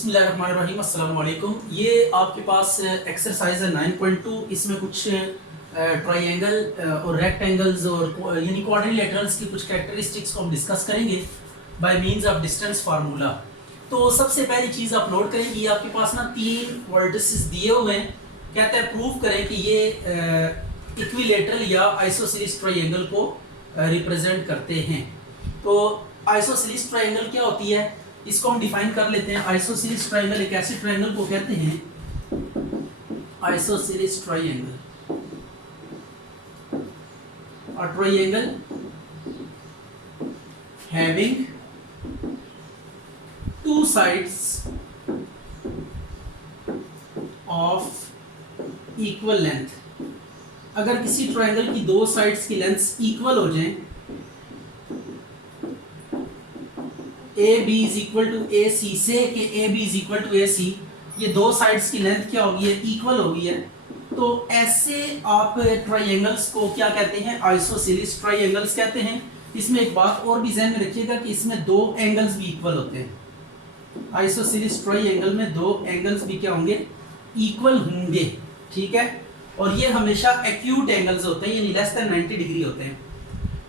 बिस्मिल्लाहिर्रहमानिर्रहीम, अस्सलाम वालेकुम। ये आपके पास एक्सरसाइज है 9.2। इसमें कुछ ट्रायंगल और रेक्टेंगल्स और यानी क्वाड्रिलेटरल्स की कुछ कैरेक्टरिस्टिक्स को हम डिस्कस करेंगे by means of distance formula. तो सबसे पहली चीज़ अपलोड करेंगे, आपके पास ना 3 वर्टिसेस दिए हुए हैं। कहते हैं प्रूव करें कि ये इक्विलेटरल या आइसोसेलेस ट्रायंगल को रिप्रेजेंट करते हैं। तो आइसोसेलेस ट्रायंगल क्या होती है, इसको हम डिफाइन कर लेते हैं। आइसोसेलेस ट्रायंगल एक ऐसे ट्रायंगल को कहते हैं, isosceles triangle, a triangle having two sides of equal length। अगर किसी ट्रायंगल की दो साइड्स की लेंथ्स इक्वल हो जाएं, A B is equal to A C, से कि A B is equal to A C, ये दो साइड्स की लेंथ क्या होगी है, इक्वल होगी है। तो ऐसे आप ट्रायंगल्स को क्या कहते हैं, आइसोसेलेस ट्रायंगल्स कहते हैं। इसमें एक बात और भी ध्यान में रखिएगा कि इसमें दो एंगल्स भी इक्वल होते हैं। आइसोसेलेस ट्रायंगल में दो एंगल्स भी क्या होंगे, इक्वल होंगे, ठीक है। और ये हमेशा एक्यूट एंगल्स होते हैं, यानी लेस देन 90 डिग्री होते हैं।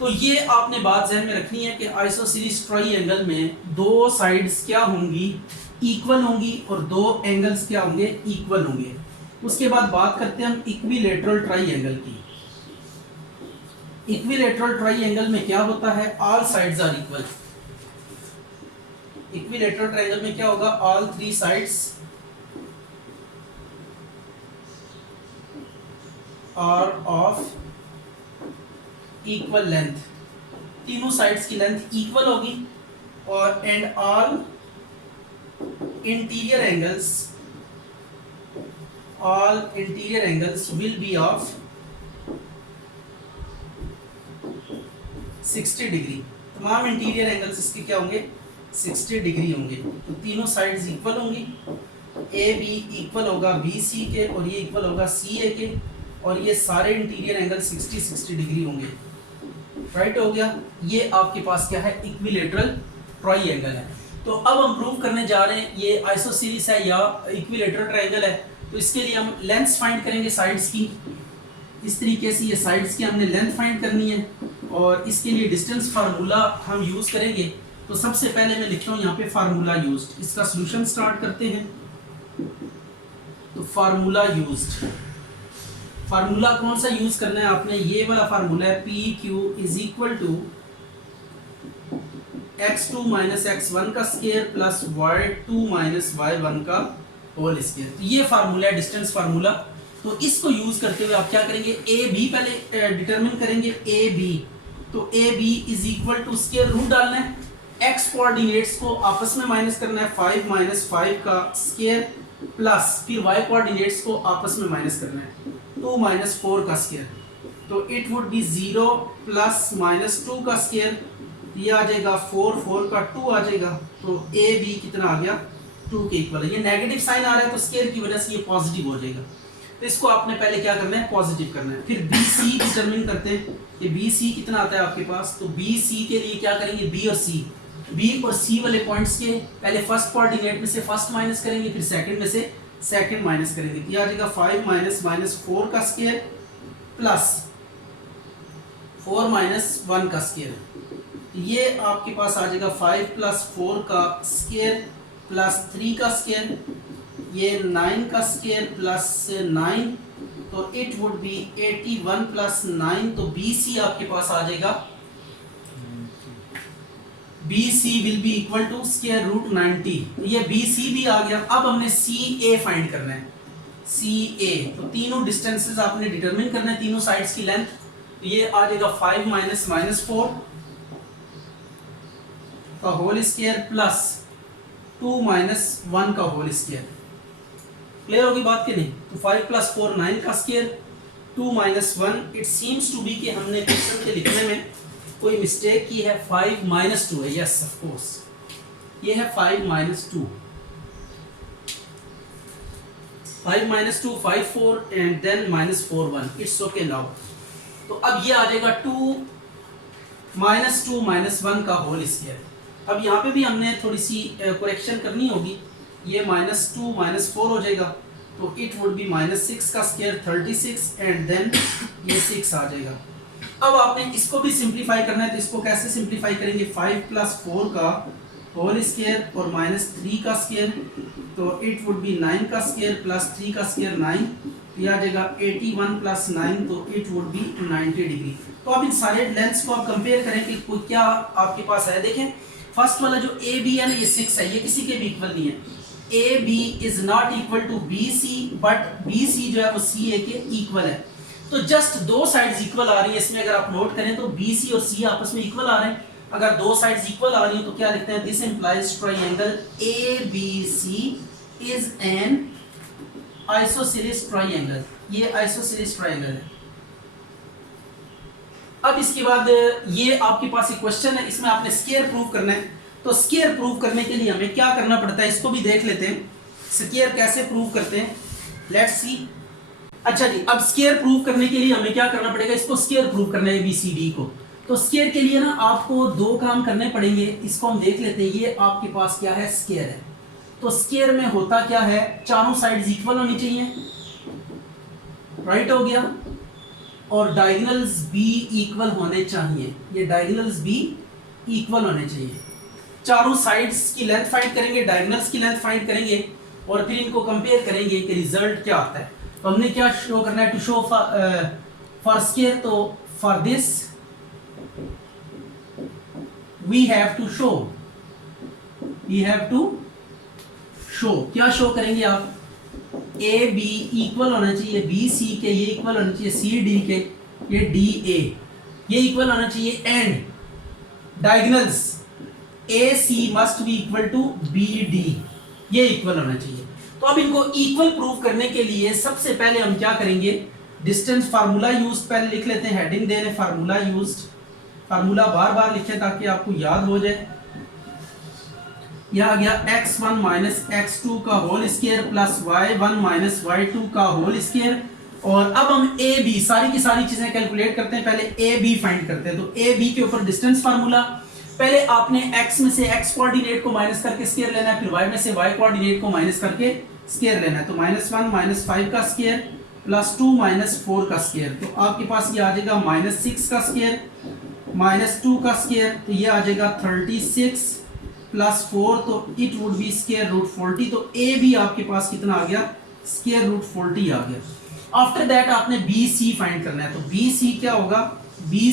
तो ये आपने बात ध्यान में रखनी है कि आइसोसेलेस ट्रायंगल में दो साइड्स क्या होंगी, इक्वल होंगी, और दो एंगल्स क्या होंगे, इक्वल होंगे। उसके बाद बात करते हैं हम इक्विलेटरल ट्रायंगल की। इक्विलेटरल ट्रायंगल में क्या होता है, all sides are equal. Equilateral triangle में क्या होगा, all three sides are of equal length. तीनों साइड्स की लेंथ इक्वल होगी, और and all interior angles, all interior angles will be of 60 degree. तमाम इंटीरियर एंगल्स इसके क्या होंगे, 60 डिग्री होंगे। तो तीनों साइड्स इक्वल होंगी, ए बी इक्वल होगा बी सी के, और ये इक्वल होगा सी ए के, और ये सारे इंटीरियर एंगल 60 डिग्री होंगे। राइट हो गया। ये आपके पास क्या है, इक्विलेटरल ट्रायंगल है। तो अब हम प्रूव करने जा रहे हैं ये आइसोसेलेस है या इक्विलेटरल ट्रायंगल है। तो इसके लिए हम लेंथ्स फाइंड करेंगे साइड्स की। इस तरीके से ये साइड्स की हमने लेंथ फाइंड करनी है, और इसके लिए डिस्टेंस फार्मूला हम यूज़ करेंगे। तो सबसे पहले मैं लिखता हूँ यहाँ पे फार्मूला यूज्ड। इसका सॉल्यूशन स्टार्ट करते हैं। तो फार्मूला यूज्ड, फार्मूला कौन सा यूज़ करना है आपने, ये वाला फार्मूला है, P Q is equal to x2 minus x1 का square plus y2 minus y1 का होल स्क्वायर। तो ये फार्मूला है डिस्टेंस फार्मूला। तो इसको यूज करते हुए आप क्या करेंगे, ए बी पहले डिटरमिन करेंगे, ए बी। तो A B is equal to square root डालना है, एक्स कोऑर्डिनेट्स को आपस में माइनस करना है, 5 माइनस 5 का स्क्वायर प्लस फिर वाई कोऑर्डिनेट्स को आपस में माइनस करना है, 2 माइनस 4 का स्क्वायर। तो it would B 0 plus minus 2 का स्क्वायर, ये आ जाएगा 4, 4 का 2 आ जाएगा। तो ए बी कितना आ गया, 2 के इक्वल है। ये नेगेटिव साइन आ रहा है तो स्क्वायर की वजह से ये पॉजिटिव हो जाएगा। तो इसको आपने पहले क्या करना है, पॉजिटिव करना है। फिर बी सी डिटरमिन करते हैं कि बी सी कितना आता है आपके पास। तो बी सी के लिए क्या करेंगे, बी और सी, बी और सी वाले पॉइंट्स के पहले फर्स्ट कोऑर्डिनेट में से फर्स्ट माइनस करेंगे, फिर सेकंड में से सेकंड माइनस करेंगे। ये आ जाएगा 5 माइनस माइनस 4 का स्क्वायर प्लस 4 माइनस 1 का स्क्वायर। ये आपके पास आ जाएगा 5 प्लस 4 का स्क्वायर प्लस 3 का स्क्वायर, ये 9 का स्क्वायर प्लस 9। तो इट वुड बी 81 प्लस 9। तो बी सी आपके पास आ जाएगा, B C will be equal to square root 90। तो ये बी सी भी आ गया। अब हमने सी ए फाइंड करना है, सी ए। तो तीनों डिस्टेंसेस आपने डिटरमिन करना है, तीनों साइड्स की लेंथ। तो ये आ जाएगा 5 माइनस माइनस 4 का होल स्क्वायर प्लस 2 माइनस 1 का होल स्क्वायर। क्लियर होगी बात कि नहीं। तो 5 प्लस 4 9 का square, 2 minus 1। It seems to be कि हमने क्वेश्चन के लिखने में कोई मिस्टेक की है, 5 माइनस 2 है। यस ऑफ कोर्स, ये है 5 minus 2, 5 minus 2 5 4 and then minus 4 1। It's okay now. तो अब ये आ जाएगा 2 माइनस 2 माइनस 1 का होल स्क्वायर। अब यहाँ पे भी हमने थोड़ी सी करेक्शन करनी होगी। ये -2 -4 हो जाएगा, तो इट वुड बी -6 का स्क्वायर 36 एंड देन ये 6 आ जाएगा। अब आपने इसको भी सिंप्लीफाई करना है, तो इसको कैसे सिंप्लीफाई करेंगे? 5 + 4 का होल स्क्वायर और -3 का स्क्वायर, तो इट वुड बी 9 का स्क्वायर प्लस 3 का स्क्वायर 9, ये आ जाएगा 81 + 9, तो इट वुड बी 90 डिग्री। तो आप इन सारे लेंथ्स को आप कंपेयर करें कि कोई क्या आपके पास है। देखें फर्स्ट वाला जो ए बी है ना, ये 6 है, ये किसी के भी इक्वल नहीं है। A B is not equal to B C, but B C जो है वो सी ए के इक्वल है। तो जस्ट दो साइड्स इक्वल आ रही है इसमें, अगर आप नोट करें तो बी सी और सी आपस में इक्वल आ रहे हैं। अगर दो साइड्स इक्वल आ रही हैं तो क्या लिखते हैं? This implies triangle A B C is an isosceles triangle. ये आइसोसेलेस ट्रायंगल है। अब इसके बाद ये आपके पास एक क्वेश्चन है, इसमें आपने स्क्वायर प्रूव करना है। तो स्क्वायर प्रूव करने के लिए हमें क्या करना पड़ता है, इसको भी देख लेते हैं। स्क्वायर कैसे प्रूव करते हैं, लेट्स सी। अच्छा जी, अब स्क्वायर प्रूव करने के लिए हमें क्या करना पड़ेगा? इसको स्क्वायर प्रूव करना है ABCD को। तो स्क्वायर के लिए ना आपको दो काम करने पड़ेंगे, इसको हम देख लेते हैं। ये आपके पास क्या है? स्क्वायर है। तो स्क्वायर में होता क्या है? चारों साइड्स इक्वल होनी चाहिए, राइट हो गया, और डायगोनल्स भी इक्वल होने चाहिए। ये डायगोनल्स भी इक्वल होने चाहिए। चारों साइड्स की लेंथ फाइंड करेंगे, डायगोनल्स की लेंथ फाइंड करेंगे और फिर इनको कंपेयर करेंगे कि रिजल्ट क्या आता है। तो हमने क्या शो करना है? टू शो फॉर स्क्वायर, तो for this we have to show क्या शो करेंगे आप? ए बी इक्वल होना चाहिए बी सी के, ये इक्वल होना चाहिए सी डी के, ये डी ए ये इक्वल होना चाहिए, and diagonals A C must be equal to B D, ये इक्वल होना चाहिए। तो अब इनको इक्वल प्रूव करने के लिए सबसे पहले हम क्या करेंगे? डिस्टेंस फार्मूला यूज पहले लिख लेते हैं, हेडिंग दे रहे फार्मूला यूज्ड। फार्मूला बार बार लिखें ताकि आपको याद हो जाए। यह आ गया x1 माइनस x2 का whole square plus y1 minus y2 का होल स्क्वायर। और अब हम ए बी सारी की सारी चीजें कैलकुलेट करते हैं। पहले ए बी फाइंड करते हैं। तो ए बी के ऊपर डिस्टेंस फार्मूला, पहले आपने x में से x कोऑर्डिनेट को माइनस करके स्क्वायर लेना है, फिर y में से y कोऑर्डिनेट को माइनस करके स्क्वायर लेना है। तो -1 माइनस 5 का स्क्वायर प्लस 2 माइनस 4 का स्क्वायर, तो आपके पास ये आ जाएगा -6 का स्क्वायर माइनस 2 का स्क्वायर, तो ये आ जाएगा 36 प्लस 4, तो it would be square root 40। तो ए बी आपके पास कितना आ गया? स्क्वायर रूट 40 आ गया। आफ्टर दैट आपने बी सी फाइंड करना है। तो बी सी क्या होगा? बी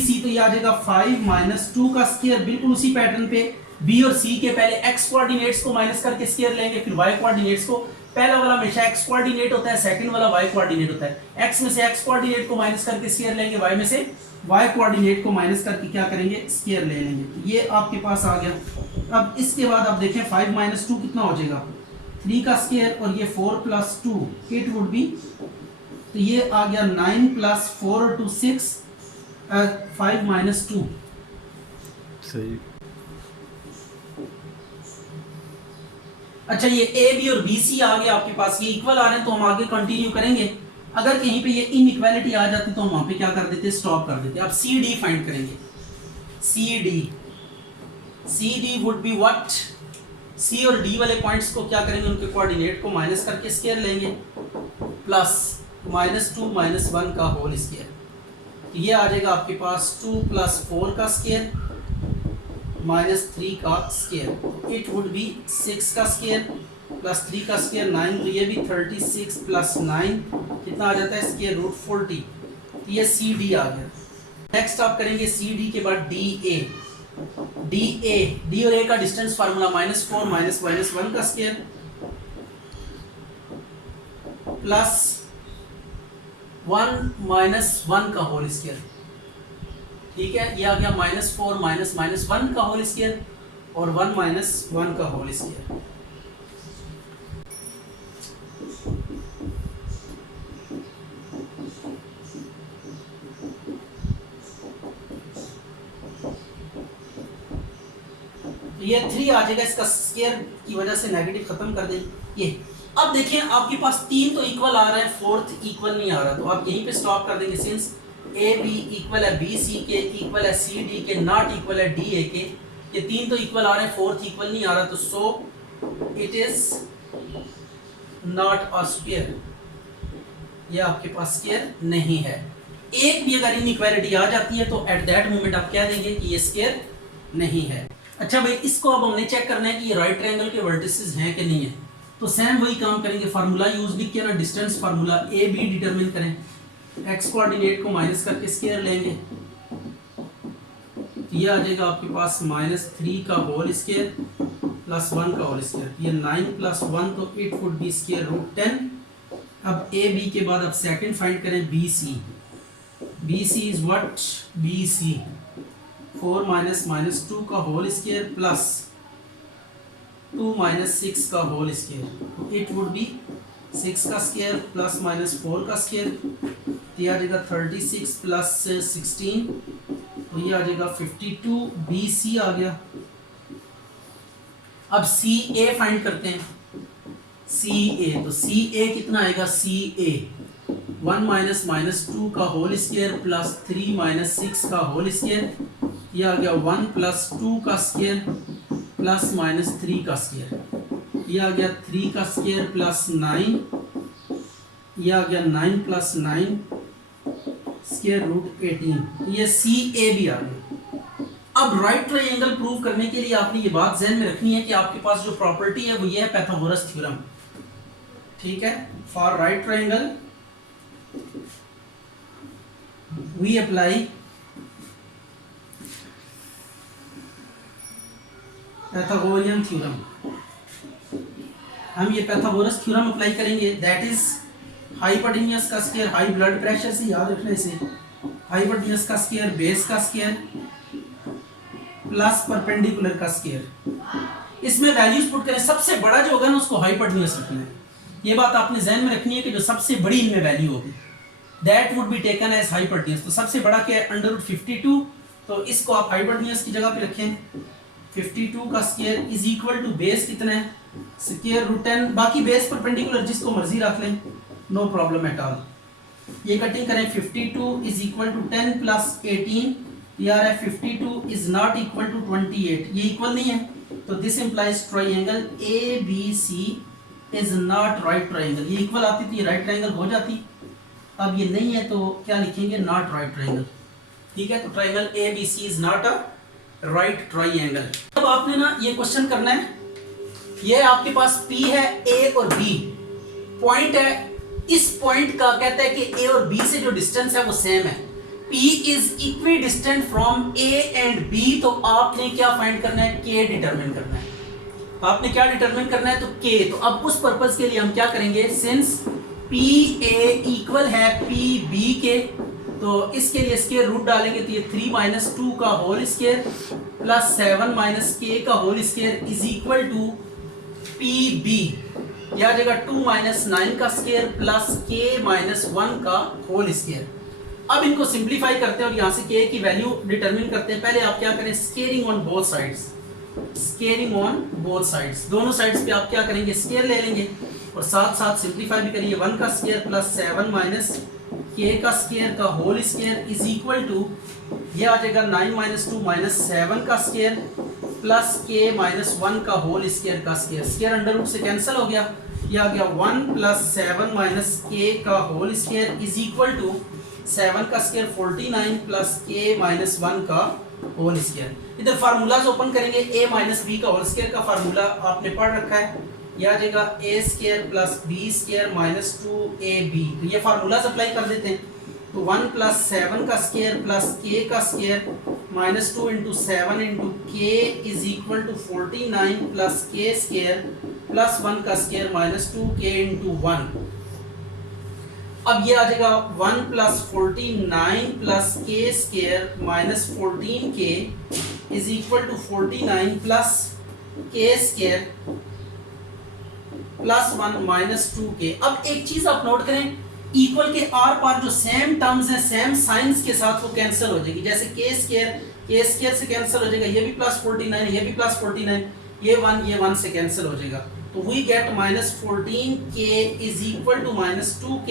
सी तो ये आ जाएगा 5 माइनस 2 का स्क्वायर, बिल्कुल उसी पैटर्न पे बी और सी के पहले x कोऑर्डिनेट्स को माइनस करके स्क्वायर लेंगे, फिर y कोऑर्डिनेट्स को। पहला वाला हमेशा x कोऑर्डिनेट होता है, सेकंड वाला y कोऑर्डिनेट होता है। x में से x कोऑर्डिनेट को माइनस करके स्क्वायर लेंगे, y में से y कोऑर्डिनेट को माइनस करके क्या करेंगे? स्क्वायर ले लेंगे। तो ये आपके पास आ गया। अब इसके बाद आप देखें 5 माइनस 2 कितना हो जाएगा? 3 का स्क्वायर, और ये 4 प्लस 2 इट वुड बी, तो ये आ गया 9 प्लस 4 और 2 6, 5 माइनस 2। सही। अच्छा, ये ए बी और बी सी आ गया आपके पास, ये इक्वल आ रहे हैं, तो हम आगे कंटिन्यू करेंगे। अगर कहीं पे ये इनइक्वालिटी आ जाती तो हम वहां पे क्या कर देते? स्टॉप कर देते। अब सी डी फाइंड करेंगे। C D would be what? C और डी वाले पॉइंट्स को क्या करेंगे? उनके कोऑर्डिनेट को माइनस करके स्क्वायर लेंगे, प्लस -2 माइनस 1 का होल स्क्वायर, तो ये आ जाएगा आपके पास 2 प्लस 4 का स्क्वायर माइनस 3 का स्क्वायर, इट वुड बी 6 का स्क्वायर प्लस 3 का स्क्वायर 9, तो ये भी 36 प्लस 9 कितना आ जाता है? Square root 40। तो ये सी डी आ गया। नेक्स्ट आप करेंगे सी डी के बाद डी और ए का डिस्टेंस फार्मूला -4 माइनस 1 का स्क्वायर प्लस 1 माइनस 1 का होल स्क्वायर। ठीक है, ये आ गया -4 माइनस -1 का होल स्क्वायर और 1 माइनस 1 का होल स्क्वायर। तो ये 3 आ जाएगा, इसका स्क्वायर की वजह से नेगेटिव खत्म कर दें ये। अब देखिए आपके पास 3 तो इक्वल आ रहा है, 4th इक्वल नहीं आ रहा, तो आप यहीं पे स्टॉप कर देंगे। सिंस ए बी इक्वल है बी सी के, इक्वल है सी डी के, नॉट इक्वल है डी ए के, ये 3 तो इक्वल आ रहे हैं, 4th इक्वल नहीं आ रहा, तो so it is not a square, ये आपके पास स्क्वायर नहीं है। एक भी अगर इनइक्वालिटी आ जाती है तो एट दैट मोमेंट आप क्या देंगे कि ये स्क्वायर नहीं है। अच्छा भाई, इसको अब हमने चेक करना है कि ये राइट ट्रायंगल के वर्टिसेस हैं कि नहीं है। तो सेम वही काम करेंगे, फार्मूला यूज भी किया ना, distance formula A B determine करें, एक्स कोऑर्डिनेट को माइनस करके स्क्वायर लेंगे, ये आ जाएगा आपके पास -3 का होल स्क्वायर प्लस 1 का होल स्क्वायर, ये 9 + 1 तो it would be square root 10। अब ए बी के बाद अब सेकंड फाइंड करें B C. B C is what, B C 4 - -2 का होल स्क्वायर प्लस 2 - 6 का whole square, it would be 6 का स्क्वायर प्लस -4 का स्क्वायर, तो ये आ जाएगा 36 + 16, तो ये आ जाएगा 52। बी सी आ गया। अब सी ए फाइंड करते हैं, सी ए, तो सी ए कितना आएगा, सी ए 1 - -2 का होल स्क्वायर प्लस 3 - 6 का होल स्क्वायर, ये आ गया 1 + 2 का स्क्वायर प्लस -3 का स्क्वायर, ये आ गया 3 का स्क्वायर प्लस 9, ये आ गया 9 + 9 स्क्वायर रूट 18, तो ये सी ए भी आ गया। अब राइट ट्रायंगल प्रूव करने के लिए आपने ये बात ध्यान में रखनी है कि आपके पास जो प्रॉपर्टी है वो ये है पाइथागोरस थ्योरम, ठीक है। For right triangle we apply Pythagorean theorem, हम ये पाइथागोरस थ्योरम अप्लाई करेंगे, दैट इज हाइपोटेन्यूस का स्क्वायर, हाई ब्लड प्रेशर से याद रखने से, हाइपोटेन्यूस का स्क्वायर बेस का स्क्वायर प्लस परपेंडिकुलर का स्क्वायर। इसमें वैल्यूज पुट करें, सबसे बड़ा जो होगा ना उसको हाइपोटेन्यूस रखना है, ये बात आपने ध्यान में रखनी है कि जो सबसे बड़ी इनमें वैल्यू होगी that would be taken as hypotenuse. तो सबसे बड़ा क्या है, √52, तो इसको आप हाइपोटेन्यूस की जगह पे रखें। 52 का square is equal to base कितना है, स्क्वायर रूट 10, बाकी बेस परपेंडिकुलर जिसको मर्जी रख लें, नो प्रॉब्लम एट ऑल। ये कटिंग करें, 52 इज इक्वल टू 10 + 18, ये आ रहा है 52 इज नॉट इक्वल टू 28, ये इक्वल नहीं है, तो this implies triangle A B C is not right triangle. ये इक्वल आती थी राइट ट्रायंगल हो जाती, अब ये नहीं है तो क्या लिखेंगे, नॉट राइट ट्रायंगल, ठीक है। तो triangle A B C is not a right triangle. अब आपने ना ये क्वेश्चन करना है, ये आपके पास P है, A और B पॉइंट है, इस पॉइंट का कहता है कि A और B से जो डिस्टेंस है वो सेम है, P is equi distant from A and B, तो आपने क्या फाइंड करना है, K डिटरमिन करना है। आपने क्या डिटरमिन करना है, तो K। तो अब उस पर्पस के लिए हम क्या करेंगे, सिंस PA इक्वल है PB के, तो इसके लिए स्क्वायर रूट डालेंगे, तो ये 3 - 2 का होल स्क्वायर प्लस 7 - K का whole square is equal to PB, यह आ जाएगा 2 - 9 का स्क्वायर प्लस K - 1 का होल स्क्वायर। अब इनको सिंप्लीफाई करते हैं और यहाँ से K की वैल्यू डिटरमिन करते हैं। पहले आप क्या करें, squaring on both sides, squaring on both sides, दोनों साइड्स पे आप क्या करेंगे, स्केयर ले लेंगे और साथ साथ सिंप्लीफाई भी करिए। 1 का स्क्वायर प्लस 7 - K का स्क्वायर का whole square is equal to, ये आ जाएगा 9 - 2 - 7 का स्क्वायर प्लस K - 1 का होल स्क्वायर का स्क्वायर, स्क्वायर अंडर रूट से कैंसिल हो गया, ये आ गया 1 + 7 - K का whole square is equal to 7 का स्क्वायर 49 प्लस K - 1 का होल स्क्वायर। इधर फार्मूलाज ओपन करेंगे, A - B का होल स्क्वायर का फार्मूला आपने पढ़ रखा है, यह आ जाएगा A² + B² - 2AB, तो ये फार्मूलाज अप्लाई कर देते हैं। तो 1 + 7 का स्क्वायर प्लस K का square -2 × 7 × K is equal to 49 plus K² plus 1 का स्क्वायर -2K × 1। अब ये आ जाएगा 1 + 49 plus K² - 14K is equal to 49 plus K² plus 1 - 2K। अब एक चीज आप नोट करें, इक्वल के आर पार जो सेम टर्म्स हैं, सेम साइंस के साथ वो कैंसिल हो जाएगी, जैसे K² से कैंसिल हो जाएगा, ये भी +49, ये भी +49, ये 1 से कैंसिल हो जाएगा, तो we get -14K is equal to -2K।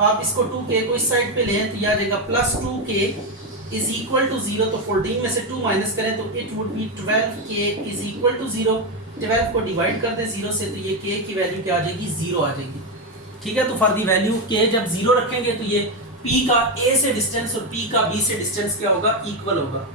आप इसको 2K को इस साइड पे लें तो यह आ जाएगा +2K इज इक्वल टू 0, तो 14 में से 2 माइनस करें तो it would be 12K is equal to 0। 12 को डिवाइड कर दे 0 से तो ये k की वैल्यू क्या आ जाएगी 0 आ जाएगी। ठीक है, तो फॉर दी वैल्यू k जब 0 रखेंगे तो ये p का a से डिस्टेंस और p का b से डिस्टेंस क्या होगा इक्वल होगा।